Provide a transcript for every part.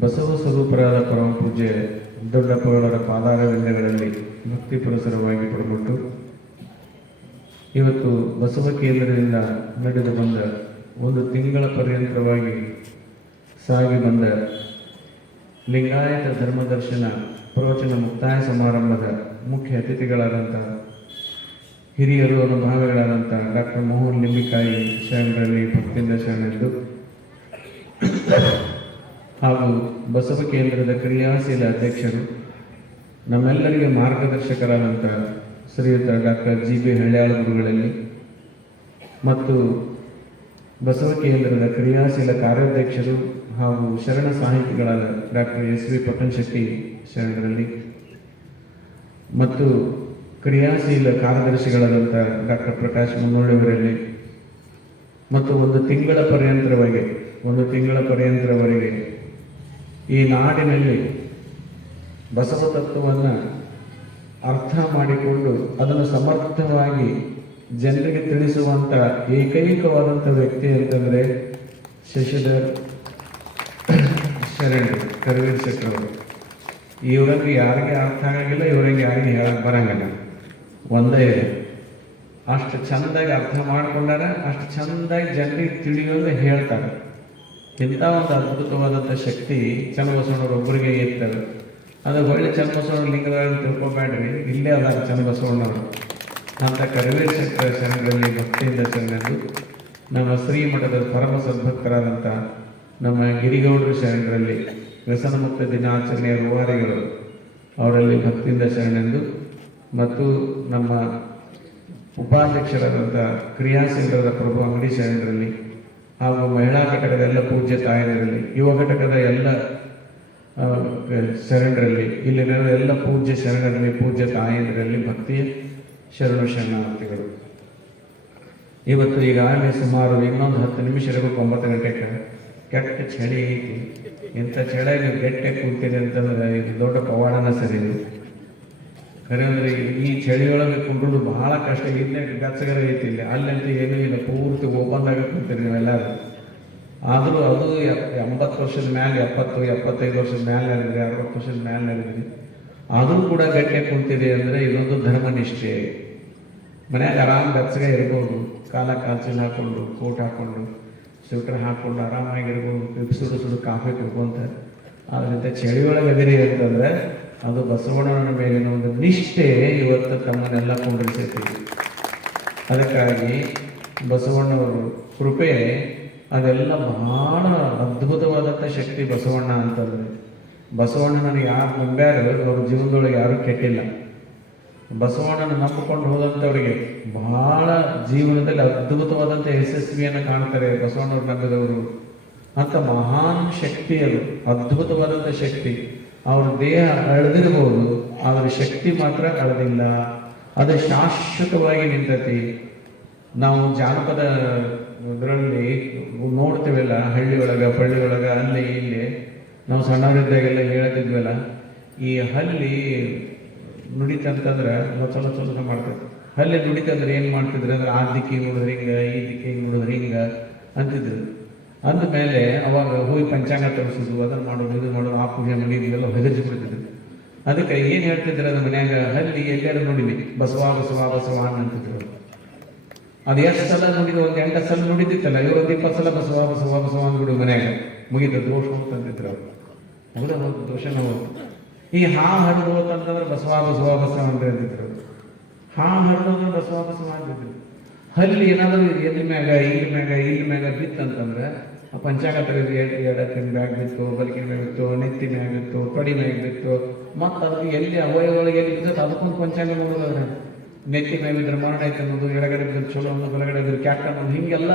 ಬಸವ ಸ್ವರೂಪರಾದ ಪರಮ ಪೂಜೆ ದೊಡ್ಡಪ್ಪಗಳವರ ಪಾದಾರವಿಂದಗಳಲ್ಲಿ ಭಕ್ತಿ ಪುರಸರವಾಗಿ ಪಡ್ಕೊಟ್ಟು ಇವತ್ತು ಬಸವ ಕೇಂದ್ರದಿಂದ ನಡೆದು ಬಂದ ಒಂದು ತಿಂಗಳ ಪರ್ಯಂತರವಾಗಿ ಸಾಗಿ ಬಂದ ಲಿಂಗಾಯತ ಧರ್ಮದರ್ಶನ ಪ್ರವಚನ ಮುಕ್ತಾಯ ಸಮಾರಂಭದ ಮುಖ್ಯ ಅತಿಥಿಗಳಾದಂಥ ಹಿರಿಯರು ಅನುಭಾವಿಗಳಾದಂಥ ಡಾಕ್ಟರ್ ಮೋಹನ್ ಲಿಂಬಿಕಾಯಿ ಶರಣರಲ್ಲಿ ಭಕ್ತಿಯಿಂದ ಶರಣೆಂದು ಹಾಗೂ ಬಸವ ಕೇಂದ್ರದ ಕ್ರಿಯಾಶೀಲ ಅಧ್ಯಕ್ಷರು, ನಮ್ಮೆಲ್ಲರಿಗೆ ಮಾರ್ಗದರ್ಶಕರಾದಂಥ ಶ್ರೀಯುತ ಡಾಕ್ಟರ್ ಜಿ ಬಿ ಹಳ್ಯಾಳ ಗುರುಗಳಲ್ಲಿ ಮತ್ತು ಬಸವ ಕೇಂದ್ರದ ಕ್ರಿಯಾಶೀಲ ಕಾರ್ಯಾಧ್ಯಕ್ಷರು ಹಾಗೂ ಶರಣ ಸಾಹಿತಿಗಳಾದ ಡಾಕ್ಟರ್ ಎಸ್ ವಿ ಪಟ್ಟಣಶೆಟ್ಟಿ ಶರಣರಲ್ಲಿ ಮತ್ತು ಕ್ರಿಯಾಶೀಲ ಕಾರ್ಯದರ್ಶಿಗಳಾದಂಥ ಡಾಕ್ಟರ್ ಪ್ರಕಾಶ್ ಮುನ್ನೋಳಿಯವರಲ್ಲಿ ಮತ್ತು ಒಂದು ತಿಂಗಳ ಪರ್ಯಂತರವರೆಗೆ, ಒಂದು ತಿಂಗಳ ಪರ್ಯಂತರವರೆಗೆ ಈ ನಾಡಿನಲ್ಲಿ ಬಸವ ತತ್ವವನ್ನು ಅರ್ಥ ಮಾಡಿಕೊಂಡು ಅದನ್ನು ಸಮರ್ಥವಾಗಿ ಜನರಿಗೆ ತಿಳಿಸುವಂಥ ಏಕೈಕವಾದಂಥ ವ್ಯಕ್ತಿ ಅಂತಂದರೆ ಶಶಿಧರ್ ಶರಣ್ ಕರವೀರ್ ಶೆಟ್ಟರವರು ಇವ್ರಿಗೆ ಯಾರಿಗೆ ಅರ್ಥ ಆಗಂಗಿಲ್ಲ ಇವರಿಗೆ ಯಾರಿಗೆ ಹೇಳಕ್ಕೆ ಬರಂಗಿಲ್ಲ. ಒಂದೇ, ಅಷ್ಟು ಚಂದಾಗಿ ಅರ್ಥ ಮಾಡ್ಕೊಂಡಾರ ಅಷ್ಟು ಚಂದಾಗಿ ಜನರಿಗೆ ತಿಳಿಯೋದು ಹೇಳ್ತಾರೆ. ಇಂಥ ಒಂದು ಅದ್ಭುತವಾದಂಥ ಶಕ್ತಿ ಚನ್ನಬಸವಣ್ಣವ್ರ ಒಬ್ಬರಿಗೆ ಇರ್ತದೆ. ಅದು ಒಳ್ಳೆ ಚನ್ನಬಸವಣ್ಣ ಲಿಂಗಗಳನ್ನು ತಿಳ್ಕೊಬೇಡ್ರಿ. ಇಲ್ಲೇ ಅದಾರ ಚನ್ನಬಸವಣ್ಣವರು ಅಂತ ಕರವೇ ಶಂಕರ ಶರಣರಲ್ಲಿ ಭಕ್ತಿಯಿಂದ ಶರಣೆಂದು ನಮ್ಮ ಶ್ರೀಮಠದ ಪರಮ ಸದ್ಭಕ್ತರಾದಂಥ ನಮ್ಮ ಗಿರಿಗೌಡರು ಶರಣರಲ್ಲಿ ವ್ಯಸನಮುಕ್ತ ದಿನಾಚರಣೆಯ ರೂವಾರಿಗಳು. ಅವರಲ್ಲಿ ಭಕ್ತಿಯಿಂದ ಶರಣೆಂದು ಮತ್ತು ನಮ್ಮ ಉಪಾಧ್ಯಕ್ಷರಾದಂಥ ಕ್ರಿಯಾಶೀಲರಾದ ಪ್ರಭು ಅಂಗಡಿ ಶರಣರಲ್ಲಿ ಹಾಗೂ ಮಹಿಳಾ ಘಟಕದ ಎಲ್ಲ ಪೂಜ್ಯ ತಾಯಂದಿರಲ್ಲಿ, ಯುವ ಘಟಕದ ಎಲ್ಲ ಶರಣರಲ್ಲಿ ಇಲ್ಲಿನ ಎಲ್ಲ ಪೂಜ್ಯ ಶರಣರಲ್ಲಿ ಪೂಜ್ಯ ತಾಯಂದಿರಲ್ಲಿ ಭಕ್ತಿಯ ಶರಣು ಶರಣಾರ್ಥಿಗಳು. ಇವತ್ತು ಈಗಾಗಲೇ ಸುಮಾರು ಇನ್ನೊಂದು ಹತ್ತು ನಿಮಿಷ ಇರಬೇಕು ಒಂಬತ್ತು ಗಂಟೆಗೆ ಕೆಟ್ಟ ಚಳಿ ಐತಿ. ಎಂಥ ಚಳಿ ಗೆಟ್ಟೆ ಕೂತೀರಿ ಅಂತಂದ್ರೆ ಇದು ದೊಡ್ಡ ಪವಾಡನ ಸರಿ ಅಂದ್ರೆ ಈ ಚಳಿಯೊಳಗೆ ಕುಂಡ್ರು ಬಹಳ ಕಷ್ಟ. ಇಲ್ಲೇ ಗಚ್ಚಗರ ಐತಿ ಇಲ್ಲಿ. ಅಲ್ಲಂತೂ ಏನೂ ಇಲ್ಲ. ಪೂರ್ತಿ ಓಪನ್ ಆಗ ಕುಂತೀರಿ ನೀವೆಲ್ಲರೂ. ಆದರೂ ಅದು ಎಂಬತ್ತು ವರ್ಷದ ಮ್ಯಾಲೆ, ಎಪ್ಪತ್ತು, ಎಪ್ಪತ್ತೈದು ವರ್ಷದ ಮ್ಯಾಲೆ ನಡೆದ್ರಿ ಅರವತ್ತು ವರ್ಷದ ಮ್ಯಾಲೆ ನಡೆದ್ರಿ ಆದರೂ ಕೂಡ ಗಟ್ಟೆ ಕುಂತಿದೆ ಅಂದರೆ ಧರ್ಮ ಧರ್ಮನಿಷ್ಠೆ ಮನ್ಯಾಗ ಆರಾಮ್ ಬೆಚ್ಚಗೆ ಇರ್ಬೋದು. ಕಾಲ ಕಾಲ್ಚಿಲ್ ಹಾಕೊಂಡು, ಕೋಟ್ ಹಾಕೊಂಡು, ಸ್ವೆಟರ್ ಹಾಕೊಂಡು ಆರಾಮಾಗಿರ್ಬೋದು ಸುಡು ಸುಡು ಕಾಫಿ ಕುಡ್ಕೊಂತ. ಅದರಿಂದ ಚಳಿ ಒಳಗೆ ಅಂತಂದ್ರೆ ಅದು ಬಸವಣ್ಣನ ಮೇಲಿನ ಒಂದು ನಿಷ್ಠೆ ಇವತ್ತು ತಮ್ಮನ್ನೆಲ್ಲ ಕೊಂಡಿರ್ತೈತಿ ಅದಕ್ಕಾಗಿ ಬಸವಣ್ಣವರು ಕೃಪೆ ಅದೆಲ್ಲ ಬಹಳ ಅದ್ಭುತವಾದಂಥ ಶಕ್ತಿ ಬಸವಣ್ಣ ಅಂತಂದ್ರೆ. ಬಸವಣ್ಣನ ಯಾರು ನಂಬ್ಯಾರು ಅವ್ರ ಜೀವನದೊಳಗೆ ಯಾರು ಕೆಟ್ಟಿಲ್ಲ. ಬಸವಣ್ಣನ ನಂಬಿಕೊಂಡು ಹೋದಂಥವ್ರಿಗೆ ಬಹಳ ಜೀವನದಲ್ಲಿ ಅದ್ಭುತವಾದಂಥ ಯಶಸ್ವಿಯನ್ನು ಕಾಣ್ತಾರೆ ಬಸವಣ್ಣವ್ರು ನಂಬಿದವರು. ಅಂತ ಮಹಾನ್ ಶಕ್ತಿ ಅದು, ಅದ್ಭುತವಾದಂಥ ಶಕ್ತಿ. ಅವ್ರ ದೇಹ ಅಳದಿರ್ಬೋದು, ಆದರೆ ಶಕ್ತಿ ಮಾತ್ರ ಅಳದಿಲ್ಲ. ಅದು ಶಾಶ್ವತವಾಗಿ ನಿಂತತಿ. ನಾವು ಜಾನಪದ ಇದರಲ್ಲಿ ನೋಡ್ತೀವಲ್ಲ ಹಳ್ಳಿ ಒಳಗ ಪಳ್ಳಿ ಒಳಗ ಅಲ್ಲಿ, ಇಲ್ಲಿ. ನಾವು ಸಣ್ಣವರಿದ್ದಾಗೆಲ್ಲ ಹೇಳ್ತಿದ್ವಲ್ಲ, ಈ ಹಲ್ಲಿ ನುಡಿತಂತಂದ್ರೆ ಲೊಚ ಲೊಚ ಮಾಡ್ತೈತೆ ಹಲ್ಲಿ ನುಡಿತಂದ್ರೆ ಏನು ಮಾಡ್ತಿದ್ರು ಅಂದ್ರೆ, ಆ ದಿಕ್ಕಿಗೆ ನೋಡಿದ್ರೆ ಹಿಂಗ, ಈ ದಿಕ್ಕಿಗೆ ನೋಡಿದ್ರೆ ಹಿಂಗ ಅಂತಿದ್ರು. ಅಂದಮೇಲೆ ಅವಾಗ ಹೋಗಿ ಪಂಚಾಂಗ ತರಿಸೋದು ಅದನ್ನ ಮಾಡೋದು, ಇದು ಮಾಡೋದು, ಆ ಪೂಜೆ ಮಾಡಿ ಇವೆಲ್ಲ ಹೆದರ್ಸ್ಬಿಟ್ಟಿದ್ರು ಅದಕ್ಕೆ ಏನು ಹೇಳ್ತಿದ್ರು ಅದು ಮನ್ಯಾಗ? ಹಲ್ಲಿ ಎಲ್ಲಾರು ನೋಡಿದ್ವಿ, ಬಸವ ಬಸವ ಬಸವ ಅಂತಿದ್ರು. ಅದು ಎಷ್ಟು ಸಲ ನೋಡಿದ ಒಂದು ಎಂಟು ಸಲ ನುಡಿದಿತ್ತಲ್ಲ ಇವರೊಂದು ಇಪ್ಪತ್ತು ಸಲ ಬಸವ ಬಸವ ಬಸವ ಅಂದ್ಬಿಡು ಮನ್ಯಾಗ. ಮುಗಿದ ದೋಷ ಅಂತಂದಿದ್ರು ಅವ್ರು. ಹೌದಾ ದೋಷನ ಹೌದು ಈ ಹಾ ಹರಿದು ಅಂತಂದ್ರೆ ಬಸವ ಬಸವ ಬಸವ ಅಂತ ಹೇಳ್ತಿದ್ರು ಹಾ ಹರಿದೋದ್ರೆ ಬಸವ ಬಸವ ಅಂತಿದ್ರು. ಹಲ್ಲಿ ಏನಾದರೂ ಎಲ್ಲಿ ಮ್ಯಾಗ, ಇಲ್ಲಿ ಮ್ಯಾಗ ಇಲ್ಲಿ ಮ್ಯಾಗ ಬಿತ್ತಂತಂದ್ರೆ ಆ ಪಂಚಾಂಗ ತೆಗೆದು ಎಡಕ್ಕಿನ ಮ್ಯಾಗ ಬಿತ್ತು ಬಲಕಿನ ಮ್ಯಾಗ ಬಿತ್ತು ನೆತ್ತಿ ಮ್ಯಾಗ ಬಿತ್ತು ತೊಡಿ ಬಿತ್ತು ಮತ್ತು ಅದಕ್ಕೆ ಎಲ್ಲಿ ಅವಯವಗಳಿಗೆ ಎಲ್ಲಿ ಬಿದ್ದೈತೆ ಅದಕ್ಕೊಂದು ಪಂಚಾಂಗ ನೋಡೋದಾದ್ರೆ ನೆತ್ತಿ ಮ್ಯಾಗ ಬಿದ್ದರೆ ಮರಣ ಐತೆ ಅನ್ನೋದು, ಎಡಗಡೆ ಬಿದ್ದರೆ ಚಲೋ ಅನ್ನೋದು, ಬಲಗಡೆ ಬಿದ್ದರೆ ಕ್ಯಾಟ್ ಅನ್ನೋದು, ಹಿಂಗೆಲ್ಲ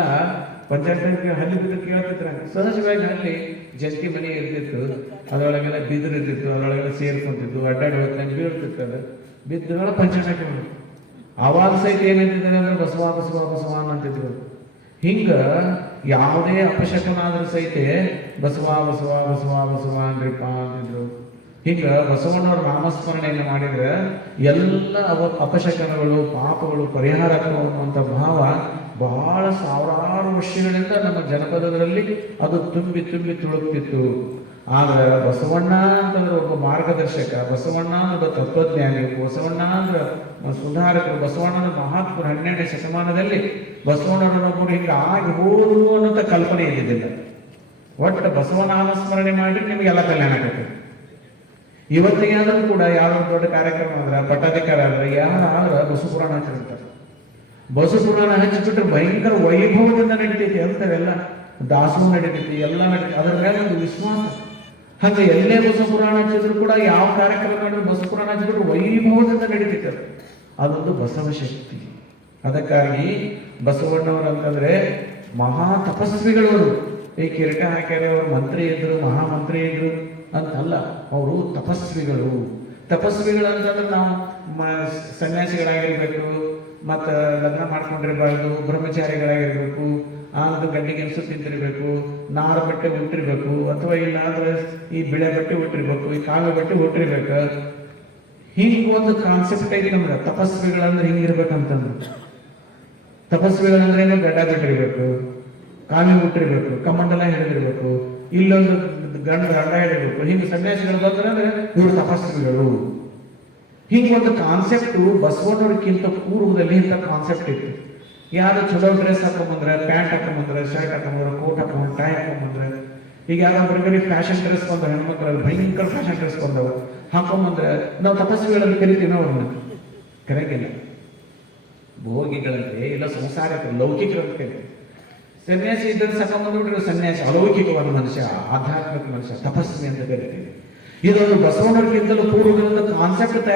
ಪಂಚಾಂಗ ಹಲ್ಲಿ ಬಿದ್ದು ಕೇಳ್ತಿದ್ರ. ಸಹಜವಾಗಿ ಅಲ್ಲಿ ಜಂತಿ ಮನೆ ಇರ್ತಿತ್ತು, ಅದರೊಳಗೆಲ್ಲ ಬಿದಿರು ಇರ್ತಿತ್ತು, ಅದರೊಳಗೆಲ್ಲ ಸೇರ್ಕೊಂತಿತ್ತು, ಅಡ್ಡಾಡಿ ಹೊತ್ತಂಗೆ ಬೀಳ್ತಿತ್ತು ಅದು. ಬಿದ್ದ ಪಂಚಾಂಗ ಅವಾಗ ಸಹಿತ ಏನಂತಿದ್ದಾರೆ ಅಂದ್ರೆ ಬಸವ ಬಸವ ಬಸವ ಅಂತಿದ್ರು ಹಿಂಗ ಯಾವುದೇ ಅಪಶಕನ ಆದ್ರೂ ಸಹಿತ ಬಸವ ಬಸವ ಬಸವ ಬಸವ ಅಂದ್ರಿಪ್ಪ ಅಂದಿದ್ರು. ಹಿಂಗ ಬಸವಣ್ಣವ್ರ ನಾಮಸ್ಮರಣೆಯನ್ನು ಮಾಡಿದ್ರೆ ಎಲ್ಲ ಅವ ಅಪಶಕನಗಳು, ಪಾಪಗಳು ಪರಿಹಾರ ಅನ್ನುವಂಥ ಭಾವ ಬಹಳ ಸಾವಿರಾರು ವರ್ಷಗಳಿಂದ ನಮ್ಮ ಜನಪದದಲ್ಲಿ ಅದು ತುಂಬಿ ತುಂಬಿ ತುಳುಕ್ತಿತ್ತು. ಆದ್ರೆ ಬಸವಣ್ಣ ಅಂತಂದ್ರೆ ಒಬ್ಬ ಮಾರ್ಗದರ್ಶಕ, ಬಸವಣ್ಣ ಅಂದ್ರೆ ತತ್ವಜ್ಞಾನಿ, ಬಸವಣ್ಣ ಅಂದ್ರೆ ಸುಧಾರಕರು, ಬಸವಣ್ಣನ ಮಹಾತ್ಮರು ಹನ್ನೆರಡನೇ ಶತಮಾನದಲ್ಲಿ ಬಸವಣ್ಣನೊಬ್ಬರು ಹಿಂಗೆ ಆಗಿ ಹೋದ್ರು ಅನ್ನೋಂಥ ಕಲ್ಪನೆ ಇದ್ದಿದ್ದಿಲ್ಲ. ಒಟ್ಟು ಬಸವನಾಮ ಸ್ಮರಣೆ ಮಾಡಿ ನಿಮಗೆಲ್ಲ ಕಲ್ಯಾಣ ಆಗ್ತದೆ ಇವತ್ತಿಗಾದ್ರೂ ಕೂಡ ಯಾರೊಂದು ದೊಡ್ಡ ಕಾರ್ಯಕ್ರಮ ಆದ್ರೆ, ಪಟ್ಟಾಧಿಕಾರ ಆದ್ರೆ, ಯಾರು ಆದ್ರೆ ಬಸು ಪುರಾಣ ಹಚ್ಚಿರ್ತಾರೆ. ಬಸು ಪುರಾಣ ಹಚ್ಚಿಬಿಟ್ರೆ ಭಯಂಕರ ವೈಭವದಿಂದ ನಡೀತೈತಿ ಅಂತಾವೆಲ್ಲ ದಾಸೋಹ ನಡೀತೈತಿ, ಎಲ್ಲ ನಡೀತೈತಿ. ಅದ್ರ ಮೇಲೆ ಒಂದು ವಿಶ್ವಾಸ. ಹಂಗೆ ಎಲ್ಲೇ ಬಸವ ಪುರಾಣ ಹಚ್ಚಿದ್ರು ಕೂಡ ಯಾವ ಕಾರ್ಯಕ್ರಮ ಮಾಡಿದ್ರು ಬಸವ ಪುರಾಣ ಹಚ್ಚಿದ್ರು ವೈಭವದಿಂದ ನಡೀತೈತೆ ಅದು. ಅದೊಂದು ಬಸವ ಶಕ್ತಿ. ಅದಕ್ಕಾಗಿ ಬಸವಣ್ಣವರು ಅಂತಂದ್ರೆ ಮಹಾ ತಪಸ್ವಿಗಳು ಅವರು ಈ ಕಿರಟ ಹಾಕ್ಯಾರೆ ಅವರು ಮಂತ್ರಿ ಇದ್ರು, ಮಹಾಮಂತ್ರಿ ಇದ್ರು ಅಂತಲ್ಲ, ಅವರು ತಪಸ್ವಿಗಳು. ತಪಸ್ವಿಗಳು ಅಂತಂದ್ರೆ ನಾವು ಸನ್ಯಾಸಿಗಳಾಗಿರ್ಬೇಕು, ಮತ್ತು ಲಗ್ನ ಮಾಡ್ಕೊಂಡಿರ್ಬಾರ್ದು, ಬ್ರಹ್ಮಚಾರಿಗಳಾಗಿರ್ಬೇಕು ಆನಂದ ಗಂಡಿಗೆ ಕೆಲಸ ತಿಂತಿರ್ಬೇಕು ನಾರು ಬಟ್ಟೆ ಉಟ್ಟಿರ್ಬೇಕು, ಅಥವಾ ಇಲ್ಲ ಅಂದ್ರೆ ಈ ಬಿಳೆ ಬಟ್ಟೆ ಉಟ್ಟಿರ್ಬೇಕು, ಈ ಕಾವಿ ಬಟ್ಟೆ ಉಟ್ಟಿರ್ಬೇಕು. ಹಿಂಗ ಒಂದು ಕಾನ್ಸೆಪ್ಟ್ ಆಗಿ ನಮ್ಗೆ ತಪಸ್ವಿಗಳಂದ್ರೆ ಹಿಂಗಿರ್ಬೇಕಂತಂದ್ರು ತಪಸ್ವಿಗಳಂದ್ರೆ ಗಡ್ಡ ಬಿಟ್ಟಿರ್ಬೇಕು ಕಾವಿ ಉಟ್ಟಿರ್ಬೇಕು ಕಮಂಡಲ ಹಿಡಿದಿರ್ಬೇಕು, ಇಲ್ಲೊಂದು ಗಂಡ ಗಂಡ ಹಿಡಿಬೇಕು. ಹಿಂಗೆ ಸನ್ಯಾಸಿಗಳು ಬಂದ್ರೆ ಅಂದ್ರೆ ಇವರು ತಪಸ್ವಿಗಳು. ಹಿಂಗೆ ಒಂದು ಕಾನ್ಸೆಪ್ಟ್ ಬಸವಣ್ಣವ್ರಿಗಿಂತ ಪೂರ್ವದಲ್ಲಿ ಇಂಥ ಕಾನ್ಸೆಪ್ಟ್ ಇತ್ತು. ಯಾರು ಚಲೋ ಡ್ರೆಸ್ ಹಾಕೊಂಬಂದ್ರೆ ಪ್ಯಾಂಟ್ ಹಾಕೊಂಬಂದ್ರೆ ಶರ್ಟ್ ಹಾಕೊಂಬಂದ್ರೆ ಕೋಟ್ ಹಾಕೊಂಡ್ರೆ ಟೈ ಹಾಕೊಂಬಂದ್ರೆ, ಈಗ ಯಾರೋ ಬರೀ ಫ್ಯಾಷನ್ ಡ್ರೆಸ್ ಬಂದ್ರೆ ಹೆಣ್ಮಕ್ಳಲ್ಲಿ ಭಯಂಕರ ಫ್ಯಾಷನ್ ಡ್ರೆಸ್ ಬಂದವ. ಹಾಕೊಂಬಂದ್ರೆ, ನಾವು ತಪಸ್ವಿಗಳಲ್ಲಿ ಕರಿತೀವಿ ನಾವು ಅವ್ರನ್ನ. ಕರೆಗಿಲ್ಲ ಭೋಗಿಗಳಂತೆ ಇಲ್ಲ ಸಂಸಾರಕ್ಕೆ ಲೌಕಿಕ ಸನ್ಯಾಸಿ ಇದ್ದರೆ ಸಾಕೊಂಡ್ಬಿಟ್ರೆ ಸನ್ಯಾಸಿ ಅಲೌಕಿಕವಾದ ಮನುಷ್ಯ, ಆಧ್ಯಾತ್ಮಿಕ ಮನುಷ್ಯ ತಪಸ್ವಿ ಅಂತ ಕರಿತೀವಿ. ಇದೊಂದು ಬಸವಣ್ಣರಿಗಿಂತಲೂ ಪೂರ್ವದಿಂದ ಕಾನ್ಸೆಪ್ಟ್